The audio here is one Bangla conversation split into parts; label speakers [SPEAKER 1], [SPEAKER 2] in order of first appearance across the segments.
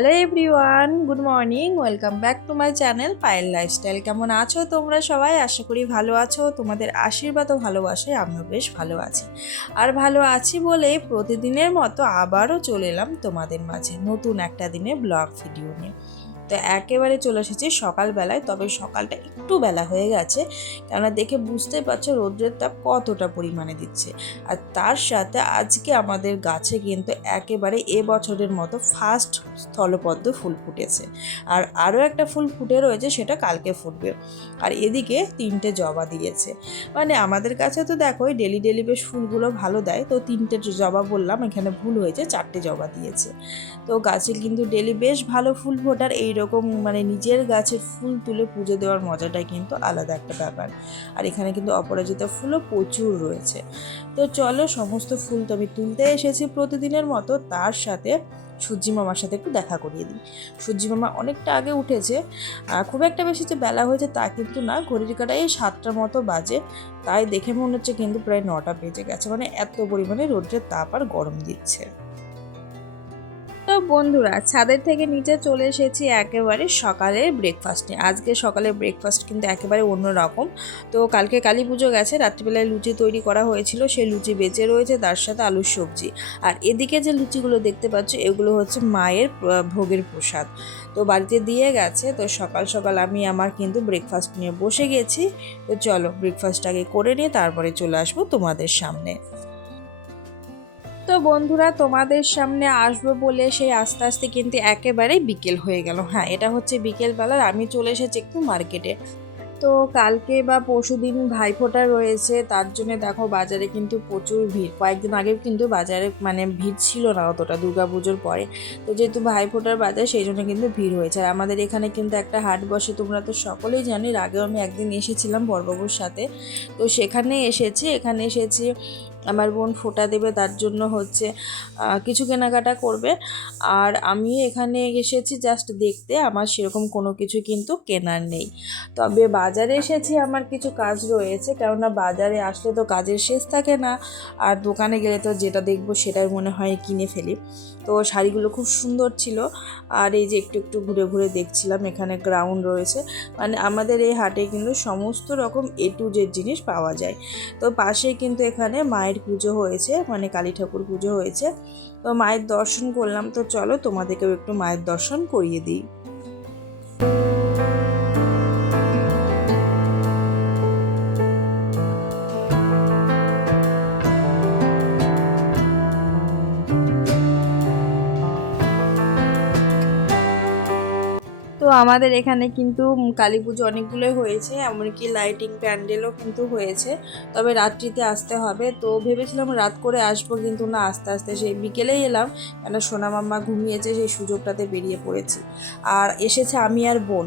[SPEAKER 1] Hello everyone, good morning, welcome back to my channel Payel lifestyle. কেমন আছো তোমরা সবাই? আশা করি ভালো আছো। তোমাদের আশীর্বাদ ও ভালোবাসায় আমিও বেশ ভালো আছি। আর ভালো আছি বলে প্রতিদিনের মতো আবারও চলে এলাম তোমাদের মাঝে নতুন একটা দিনে ব্লগ ভিডিও নিয়ে। তো একেবারে চলে এসেছি সকালবেলায়, তবে সকালটা একটু বেলা হয়ে গেছে। কেননা দেখে বুঝতে পারছ রৌদ্রের তাপ কতটা পরিমাণে দিচ্ছে। আর তার সাথে আজকে আমাদের গাছে কিন্তু একেবারে এ বছরের মতো ফার্স্ট স্থলপদ্ম ফুল ফুটেছে। আর আরও একটা ফুল ফুটে রয়েছে, সেটা কালকে ফুটবে। আর এদিকে তিনটে জবা দিয়েছে। মানে আমাদের কাছে তো দেখো ডেলি ডেলি বেশ ফুলগুলো ভালো দেয়। তো তিনটে জবা বললাম, এখানে ভুল হয়েছে, চারটে জবা দিয়েছে। তো গাছে কিন্তু ডেলি বেশ ভালো ফুল ফোটার এইরকম মানে নিজের গাছের ফুল তুলে পুজো দেওয়ার মজাটাই কিন্তু আলাদা একটা ব্যাপার। আর এখানে কিন্তু অপরাজিতা ফুলও প্রচুর রয়েছে। তো চলো সমস্ত ফুল তো আমি তুলতে এসেছি প্রতিদিনের মতো, তার সাথে সূর্যি মামার সাথে একটু দেখা করিয়ে দিই। সূর্যি মামা অনেকটা আগে উঠেছে খুব একটা বেশি যে বেলা হয়েছে তা কিন্তু না, ঘড়ির কাটায় সাতটার মতো বাজে, তাই দেখে মনে হচ্ছে কিন্তু প্রায় নটা বেজে গেছে মানে এত পরিমাণে রোদ্রের তাপ আর গরম দিচ্ছে। বন্ধুরা, ছাদের থেকে নিচে চলে এসেছি একেবারে সকালে ব্রেকফাস্টে আজকে সকালে ব্রেকফাস্ট কিন্তু একেবারে অন্য রকম তো কালকে কালী পুজো গেছে, রাত্রিবেলায় লুচি তৈরি করা হয়েছিল, সেই লুচি বেঁচে রয়েছে, তার সাথে আলুর সবজি। আর এদিকে যে লুচিগুলো দেখতে পাচ্ছ, এগুলো হচ্ছে মায়ের ভোগের প্রসাদ। তো বাড়িতে দিয়ে গেছে, তো সকাল সকাল আমি আমার কিন্তু ব্রেকফাস্ট নিয়ে বসে গেছি। তো চলো ব্রেকফাস্ট আগে করে নিয়ে তারপরে চলে আসব তোমাদের সামনে। তো বন্ধুরা, তোমাদের সামনে আসব বলে সেই আস্তে আস্তে কিন্তু একেবারে বিকেল হয়ে গেল। হ্যাঁ এটা হচ্ছে বিকেলবেলার আমি চলে এসেছি একটু মার্কেটে। তো কালকে বা পরশু দিন ভাইফোঁটা রয়েছে, তার জন্য দেখো বাজারে কিন্তু প্রচুর ভিড়। কয়েকদিন আগেও কিন্তু বাজারে মানে ভিড় ছিল না অতটা পুজোর পরে। তো যেহেতু ভাইফোঁটার বাজার, সেই জন্য কিন্তু ভিড় হয়েছে। আর আমাদের এখানে কিন্তু একটা হাট বসে, তোমরা তো সকলেই জানি আগেও আমি একদিন এসেছিলাম বড়বাবুর সাথে। তো সেখানে এসেছি, এখানে এসেছি আমার বোন ফোটা দেবে তার জন্য হচ্ছে কিছু কেনাকাটা করবে। আর আমি এখানে এসেছি জাস্ট দেখতে, আমার সেরকম কোনো কিছু কিন্তু কেনার নেই। তবে বাজারে এসেছি, আমার কিছু কাজ রয়েছে, কেননা বাজারে আসলে তো কাজের শেষ থাকে না। আর দোকানে গেলে তো যেটা দেখব সেটাই মনে হয় কিনে ফেলি। তো শাড়িগুলো খুব সুন্দর ছিল। আর এই যে একটু একটু ঘুরে ঘুরে দেখছিলাম, এখানে গ্রাউন্ড রয়েছে। মানে আমাদের এই হাটে কিন্তু সমস্ত রকম এ টু জেড জিনিস পাওয়া যায়। তো পাশেই কিন্তু এখানে মায়ের পুজো হয়েছে মানে কালী ঠাকুর পুজো হয়েছে। তো মায়ের দর্শন করলাম, তো চলো তোমাদেরকেও একটু মায়ের দর্শন করিয়ে দিই। আমাদের এখানে কিন্তু কালী পুজো অনেকগুলোই হয়েছে, এমনকি লাইটিং প্যান্ডেলও কিন্তু হয়েছে। তবে রাত্রিতে আসতে হবে। তো ভেবেছিলাম রাত করে আসব, কিন্তু না, আস্তে আস্তে সেই বিকেলেই এলাম। কেন সোনা মাম্মা ঘুমিয়েছে, সেই সুযোগটাতে বেরিয়ে পড়েছি। আর এসেছে আমি আর বোন।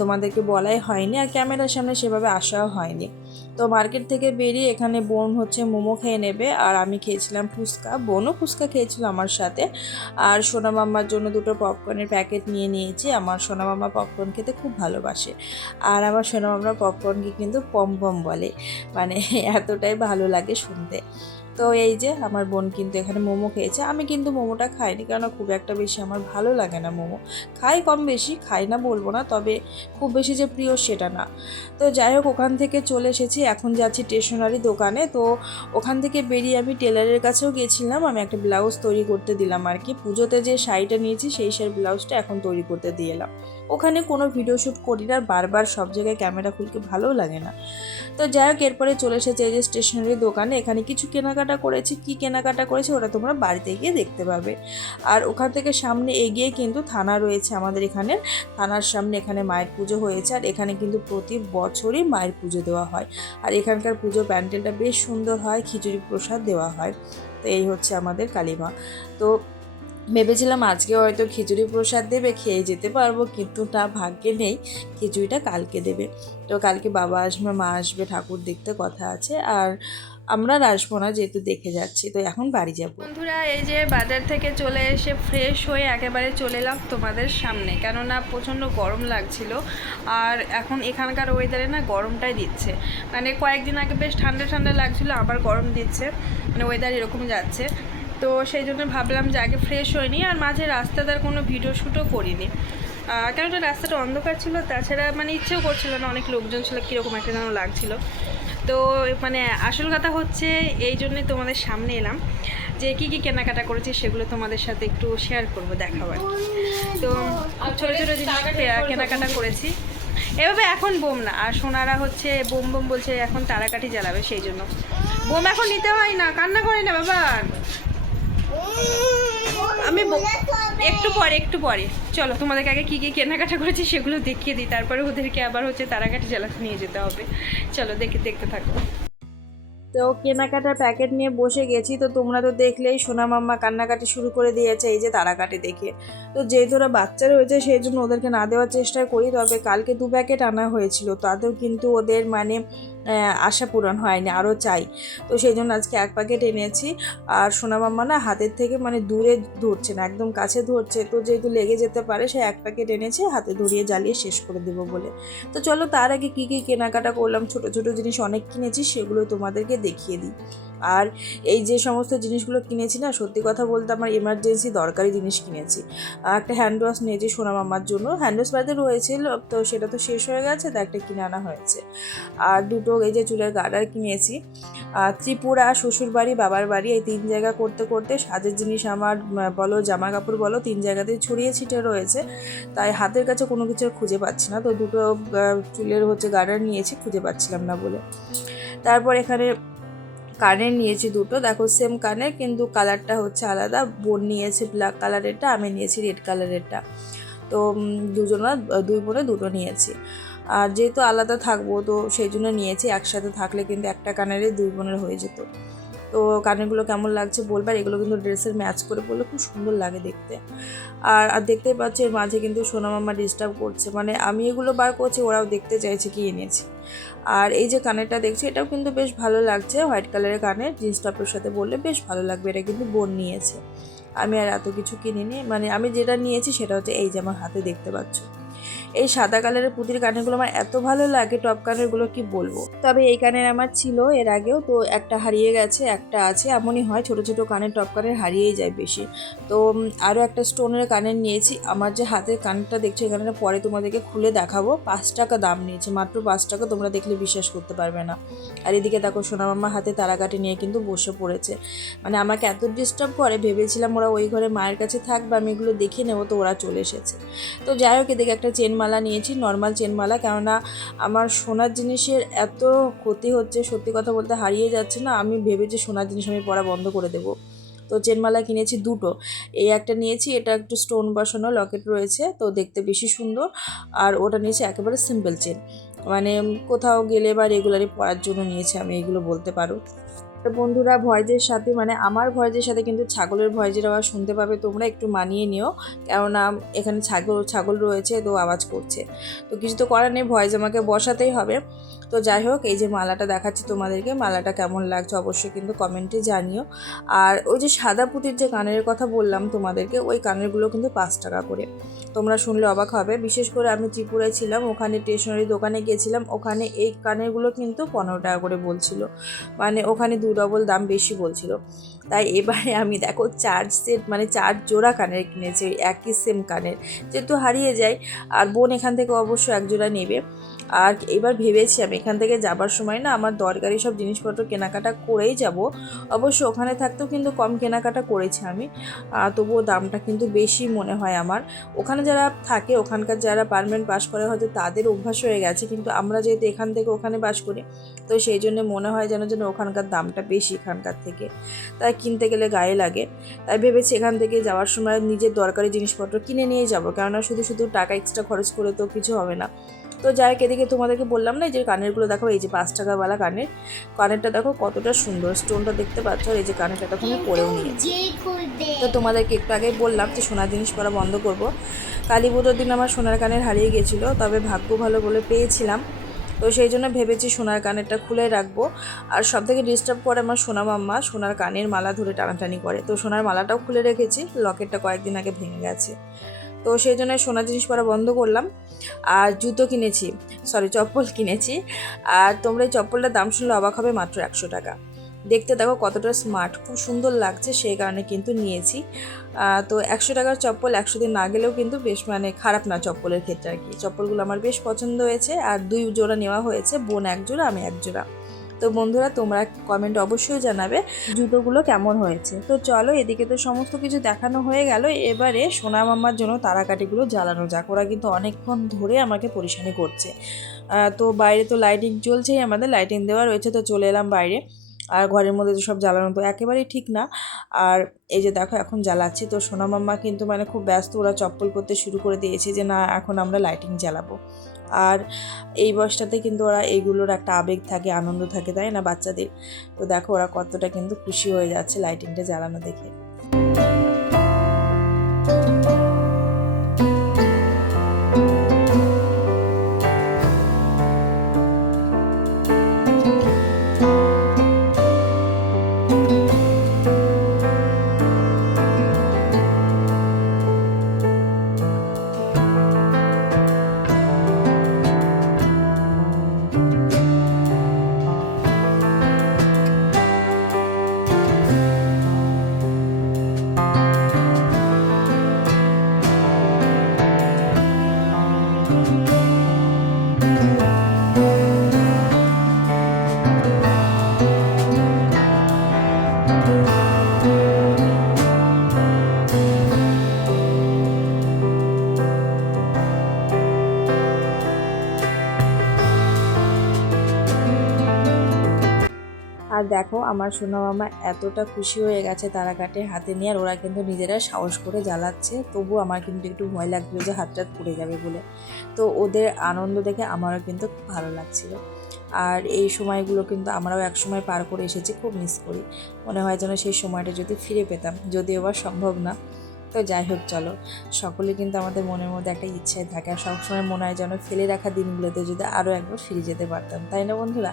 [SPEAKER 1] তোমাদেরকে বলাই হয়নি, আর ক্যামেরার সামনে সেভাবে আসাও হয়নি। তো মার্কেট থেকে বেরিয়ে এখানে বোন হচ্ছে মোমো খেয়ে নেবে, আর আমি খেয়েছিলাম ফুচকা। বোনও ফুচকা খেয়েছিল আমার সাথে। আর সোনা মাম্মার জন্য দুটো পপকর্নের প্যাকেট নিয়ে নিয়েছি। আমার সোনা পপকর্ন খেতে খুব ভালোবাসে। আর আমার সোনা মাম্মার পপকর্নকে কিন্তু পম পম বলে। মানে এতটাই ভালো লাগে শুনতে। তো এই যে আমার বোন কিন্তু এখানে মোমো খেয়েছে। আমি কিন্তু মোমোটা খাইনি কেননা খুব একটা বেশি আমার ভালো লাগে না মোমো। খাই কম বেশি, খাই না বলব না, তবে খুব বেশি যে প্রিয় সেটা না। তো যাই হোক, ওখান থেকে চলে এসেছি। এখন যাচ্ছি স্টেশনারি দোকানে। তো ওখান থেকে বেরিয়ে আমি টেলারের কাছেও গিয়েছিলাম আমি একটা ব্লাউজ তৈরি করতে দিলাম আর কি। পুজোতে যে শাড়িটা নিয়েছি, সেই শাড়ির ব্লাউজটা এখন তৈরি করতে দিয়ে এলাম। ওখানে কোনো ভিডিও শ্যুট করি না বারবার সব জায়গায় ক্যামেরা খুলতে ভালোও লাগে না। তো যাই হোক এরপরে চলে এসেছে এই যে স্টেশনারি দোকানে, এখানে কিছু কেনাকাটা করেছি। কি কেনাকাটা করেছি ওটা তোমরা বাড়িতে গিয়ে দেখতে পাবে। আর ওখান থেকে সামনে এগিয়ে কিন্তু থানা রয়েছে আমাদের এখানে। থানার সামনে এখানে মায়ের পুজো হয়েছে, আর এখানে কিন্তু প্রতি বছরই মায়ের পুজো দেওয়া হয়। আর এখানকার পুজো প্যান্ডেলটা বেশ সুন্দর হয়, খিচুড়ি প্রসাদ দেওয়া হয়। তো এই হচ্ছে আমাদের কালিমা। তো ভেবেছিলাম আজকে হয়তো খিচুড়ি প্রসাদ দেবে, খেয়ে যেতে পারব, কিন্তু তা ভাগ্যে নেই। খিচুড়িটা কালকে দেবে। তো কালকে বাবা আসবে, মা আসবে, ঠাকুর দেখতে কথা আছে। আর আমরা আসব না, যেহেতু দেখে যাচ্ছি। তো এখন বাড়ি যাব।
[SPEAKER 2] বন্ধুরা, এই যে বাজার থেকে চলে এসে ফ্রেশ হয়ে একেবারে চলে এলাম তোমাদের সামনে। কেননা প্রচণ্ড গরম লাগছিল। আর এখন এখানকার ওয়েদারে না গরমটাই দিচ্ছে। মানে কয়েকদিন আগে বেশ ঠান্ডা ঠান্ডা লাগছিল, আবার গরম দিচ্ছে। মানে ওয়েদার এরকম যাচ্ছে। তো সেই জন্য ভাবলাম যে আগে ফ্রেশ হয়নি আর মাঝে রাস্তাটার কোনো ভিডিও শ্যুটও করিনি। আহ, কেন ওটা রাস্তাটা অন্ধকার ছিল তাছাড়া মানে ইচ্ছেও করছিল না অনেক লোকজন ছিল কীরকম একটা যেন লাগছিল। তো মানে আসল কথা হচ্ছে এই জন্যে তোমাদের সামনে এলাম যে কী কী কেনাকাটা করেছি সেগুলো তোমাদের সাথে একটু শেয়ার করব দেখাবো তো ছোটো ছোটো জিনিস কেনাকাটা করেছি। এভাবে এখন বোম না আর সোনারা হচ্ছে বোম বোম বলছে এখন তারাকাঠি জ্বালাবে সেই জন্য। বোম এখন নিতে হয় না কান্না করে না বাবা। আমি একটু পরে একটু পরে। চলো তোমাদেরকে আগে কী কী কেনাকাটা করেছি সেগুলো দেখিয়ে দিই। তারপরে ওদেরকে আবার হচ্ছে তারাকাঠি জ্বালাতে নিয়ে যেতে হবে। চলো দেখে দেখতে থাকো।
[SPEAKER 1] তো কেনাকাটার প্যাকেট নিয়ে বসে গেছি। তো তোমরা তো দেখলেই সোনা মাম্মা কান্নাকাটি শুরু করে দিয়েছে এই যে তারাকাটি দেখে। তো যেহেতু ওরা বাচ্চা রয়েছে সেই জন্য ওদেরকে না দেওয়ার চেষ্টা করি। তবে কালকে দু প্যাকেট আনা হয়েছিল। তাতেও কিন্তু ওদের মানে আশা পূরণ হয়নি, আরও চাই। তো সেই জন্য আজকে এক প্যাকেট এনেছি। আর সোনা মাম্মা না হাতের থেকে মানে দূরে ধরছে না, একদম কাছে ধরছে। তো যেহেতু লেগে যেতে পারে, সে এক প্যাকেট এনেছে, হাতে ধরিয়ে জ্বালিয়ে শেষ করে দেবো বলে। তো চলো তার আগে কী কী কেনাকাটা করলাম, ছোট ছোট জিনিস অনেক কিনেছি, সেগুলো তোমাদেরকে দেখিয়ে দিই। আর এই যে সমস্ত জিনিসগুলো কিনেছি না, সত্যি কথা বলতে আমার এমার্জেন্সি দরকারি জিনিস কিনেছি। একটা হ্যান্ড ওয়াশ নিয়েছি সোনা মামার জন্য। হ্যান্ড ওয়াশ বাড়িতে রয়েছিল, তো সেটা তো শেষ হয়ে গেছে, তা একটা কিনে আনা হয়েছে। আর দুটো এই যে চুলের গার্ডার কিনেছি। আর ত্রিপুরা শ্বশুরবাড়ি বাবার বাড়ি, এই তিন জায়গা করতে করতে সাজের জিনিস আমার বলো, জামা কাপড় বলো, তিন জায়গাতেই ছড়িয়ে ছিটে রয়েছে। তাই হাতের কাছে কোনো কিছু খুঁজে পাচ্ছি না, তো দুটো চুলের হচ্ছে গার্ডার নিয়েছি, খুঁজে পাচ্ছিলাম না বলে। তারপর এখানে কানের নিয়েছি দুটো। দেখো সেম কানের, কিন্তু কালারটা হচ্ছে আলাদা। বোন নিয়েছে ব্ল্যাক কালারেরটা আমি নিয়েছি রেড কালারেরটা তো দুজনা, দুই বোনে দুটো নিয়েছি। আর যেহেতু আলাদা থাকব, তো সেই জন্য নিয়েছি। একসাথে থাকলে কিন্তু একটা কানেরই দুই বোনের হয়ে যেত। তো কানেরগুলো কেমন লাগছে বলবার, এগুলো কিন্তু ড্রেসের ম্যাচ করে পরলে খুব সুন্দর লাগে দেখতে। আর আর দেখতেই পাচ্ছি এর মাঝে কিন্তু সোনা মামা ডিস্টার্ব করছে। মানে আমি এগুলো বার করছি, ওরাও দেখতে চাইছে কি এনেছি। আর এই যে কানেরটা দেখছি, এটাও কিন্তু বেশ ভালো লাগছে। হোয়াইট কালারের কানের, জিন্স টপের সাথে বললে বেশ ভালো লাগবে। এটা কিন্তু বোন নিয়েছে। আমি আর এত কিছু কিনিনি। মানে আমি যেটা নিয়েছি সেটা হচ্ছে এই যে আমার হাতে দেখতে পাচ্ছ। এই সাদা কালারের পুঁতির কানেরগুলো আমার এত ভালো লাগে, টপ কানেরগুলো কি বলব? তবে এই কানের আমার ছিল এর আগেও, তো একটা হারিয়ে গেছে, একটা আছে, এমনই হয় ছোট ছোট কানের, টপ কানের হারিয়েই যায় বেশি। তো আরও একটা স্টোনের কানের নিয়েছি, আমার যে হাতের কানটা দেখছ এখানে পরে তোমাদেরকে খুলে দেখাবো, পাঁচ টাকা দাম নিয়েছে, মাত্র পাঁচ টাকা তোমরা দেখলে বিশ্বাস করতে পারবে না। আর এদিকে দেখো সোনামাম্মা হাতে তারাকাটি নিয়ে কিন্তু বসে পড়েছে। মানে আমাকে এত ডিস্টার্ব করে, ভেবেছিলাম ওরা ওই ঘরে মায়ের কাছে থাকবে আমি এগুলো দেখে নেব, তো ওরা চলে এসেছে। তো যাই হোক, এদিকে একটা চেনমালা নিয়েছি নর্মাল চেনমালা কেননা আমার সোনার জিনিসের এত ক্ষতি হচ্ছে, সত্যি কথা বলতে হারিয়ে যাচ্ছে না। আমি ভেবেছি সোনার জিনিস আমি পরা বন্ধ করে দেবো। তো চেনমালা কিনেছি দুটো। এই একটা নিয়েছি, এটা একটু স্টোন বসানো লকেট রয়েছে, তো দেখতে বেশি সুন্দর। আর ওটা নিয়েছি একেবারে সিম্পল চেন মানে কোথাও গেলে বা রেগুলারই পরার জন্য নিয়েছি, আমি এগুলো বলতে পারো। তো বন্ধুরা ভয়েজের সাথে মানে আমার ভয়েজের সাথে কিন্তু ছাগলের ভয়েজের আওয়াজ শুনতে পাবে, তোমরা একটু মানিয়ে নিও। কেননা এখানে ছাগল ছাগল রয়েছে, তো আওয়াজ করছে। তো কিছু তো করার নেই, ভয়েজ আমাকে বসাতেই হবে। তো যাই হোক, এই যে মালাটা দেখাচ্ছি তোমাদেরকে, মালাটা কেমন লাগছে অবশ্যই কিন্তু কমেন্টে জানিও। আর ওই যে সাদা পুঁতির যে কানের কথা বললাম তোমাদেরকে, ওই কানেরগুলো কিন্তু পাঁচ টাকা করে। তোমরা শুনলে অবাক হবে, বিশেষ করে আমি ত্রিপুরায় ছিলাম, ওখানে স্টেশনারি দোকানে গিয়েছিলাম, ওখানে এই কানেরগুলো কিন্তু পনেরো টাকা করে বলছিল। মানে ওখানে দু ডবল দাম বেশি বলছিল। তাই এবারে আমি দেখো চার সেট মানে চার জোড়া কানের কিনেছি, ওই একই সেম কানের। যেহেতু হারিয়ে যায়, আর বোন এখান থেকে অবশ্য এক জোড়া নেবে। আর এবার ভেবেছি আমি, এখান থেকে যাবার সময় না আমার দরকারি সব জিনিসপত্র কেনাকাটা করেই যাব। অবশ্য ওখানে থাকতেও কিন্তু কম কেনাকাটা করেছি আমি। তবুও দামটা কিন্তু বেশি মনে হয় আমার। ওখানে যারা থাকে, ওখানকার যারা পারমানেন্ট বাস করে, হয়তো তাদের অভ্যাস হয়ে গেছে। কিন্তু আমরা যেহেতু এখান থেকে ওখানে বাস করি, তো সেই জন্য মনে হয় যেন যেন ওখানকার দামটা বেশি এখানকার থেকে। তাই কিনতে গেলে গায়ে লাগে। তাই ভেবেছি এখান থেকে যাওয়ার সময় নিজের দরকারি জিনিসপত্র কিনে নিয়ে যাব। কেননা শুধু শুধু টাকা এক্সট্রা খরচ করে তো কিছু হবে না। তো যাই হোক, এদিকে তোমাদেরকে বললাম না, এই যে কানেরগুলো দেখো, এই যে পাঁচ টাকাওয়ালা কানের। কানেরটা দেখো কতটা সুন্দর। স্টোনটা দেখতে পাচ্ছ, এই যে কানেরটা তখন পরেও নিয়েছি। তো তোমাদেরকে একটু আগে বললাম যে সোনার জিনিস পরা বন্ধ করব। কালী পুজোর দিন আমার সোনার কানের হারিয়ে গেছিল, তবে ভাগ্য ভালো বলে পেয়েছিলাম। তো সেই জন্য ভেবেছি সোনার কানেরটা খুলে রাখব। আর সব থেকে ডিস্টার্ব করে আমার সোনা মাম্মা, সোনার কানের মালা ধরে টানাটানি করে। তো সোনার মালাটাও খুলে রেখেছি লকেটটা কয়েকদিন আগে ভেঙে গেছে। তো সেই জন্য সোনা জিনিস পরা বন্ধ করলাম। আর জুতো কিনেছি সরি চপ্পল কিনেছি। আর তোমরা এই চপ্পলটার দাম শুনলে অবাক হবে মাত্র একশো টাকা। দেখতে দেখো কতটা স্মার্ট খুব সুন্দর লাগছে সেই কারণে কিন্তু নিয়েছি। তো একশো টাকার চপ্পল একশো দিন না গেলেও কিন্তু বেশ মানে খারাপ না চপ্পলের ক্ষেত্রে আর কি। চপ্পলগুলো আমার বেশ পছন্দ হয়েছে আর দুই জোড়া নেওয়া হয়েছে, বোন এক জোড়া, আমি এক জোড়া। তো বন্ধুরা, তোমরা কমেন্ট অবশ্যই জানাবে জুতোগুলো কেমন হয়েছে। তো চলো, এদিকে তো সমস্ত কিছু দেখানো হয়ে গেল। এবারে সোনা মাম্মার জন্য তারাকাটিগুলো জ্বালানো যাক। ওরা কিন্তু অনেকক্ষণ ধরে আমাকে পরিশানি করছে। তো বাইরে তো লাইটিং চলছেই আমাদের লাইটিং দেওয়া রয়েছে, তো চলে এলাম বাইরে। আর ঘরের মধ্যে তো সব জ্বালানো তো একেবারেই ঠিক না। আর এই যে দেখো এখন জ্বালাচ্ছি, তো সোনা মাম্মা কিন্তু মানে খুব ব্যস্ত, ওরা চপ্পল করতে শুরু করে দিয়েছে যে না, এখন আমরা লাইটিং জ্বালাবো। আর এই বয়সটাতে কিন্তু ওরা এইগুলোর একটা আবেগ থাকে, আনন্দ থাকে, তাই না, বাচ্চাদের? তো দেখো ওরা কতটা কিন্তু খুশি হয়ে যাচ্ছে লাইটিংটা জ্বালানো দেখে। আর দেখো, আমার সোনা মামা এতটা খুশি হয়ে গেছে তারাকাটে হাতে নিয়ে, আর ওরা কিন্তু নিজেরা সাহস করে জ্বালাচ্ছে। তবু আমার কিন্তু একটু ভয় লাগছিল যে হাতটা পড়ে যাবে বলে। তো ওদের আনন্দ দেখে আমারও কিন্তু ভালো লাগছিল। আর এই সময়গুলো কিন্তু আমরাও এক সময় পার করে এসেছি, খুব মিস করি। মনে হয় যেন সেই সময়টা যদি ফিরে পেতাম যদিও বা সম্ভব না। তো যাই হোক, চলো। সকলে কিন্তু আমাদের মনের মধ্যে একটা ইচ্ছাই থাকে, আর সবসময় মনে হয় যেন ফেলে রাখা দিনগুলোতে যদি আরও একবার ফিরে যেতে পারতাম। তাই না বন্ধুরা?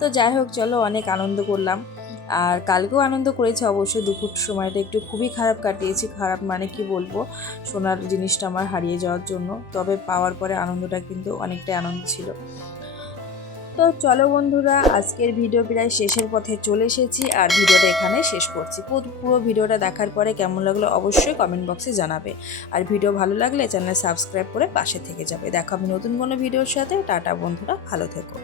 [SPEAKER 1] তো যাই হোক, চলো অনেক আনন্দ করলাম। আর কালকেও আনন্দ করেছি অবশ্যই দুপুর সময়টা একটু খুবই খারাপ কাটিয়েছি। খারাপ মানে কি বলব? সোনার জিনিসটা আমার হারিয়ে যাওয়ার জন্য। তবে পাওয়ার পরে আনন্দটা কিন্তু অনেকটাই আনন্দ ছিল। তো চলো বন্ধুরা, আজকের ভিডিও প্রায় শেষের পথে চলে এসেছি। আর ভিডিওটা এখানে শেষ করছি। পুরো- ভিডিওটা দেখার পরে কেমন লাগল অবশ্যই কমেন্ট বক্সে জানাবে। আর ভিডিও ভালো লাগলে চ্যানেল সাবস্ক্রাইব করে পাশে থেকে যাবে। দেখা নতুন কোনো ভিডিওর সাথে। টাটা বন্ধুরা, ভালো থেকো।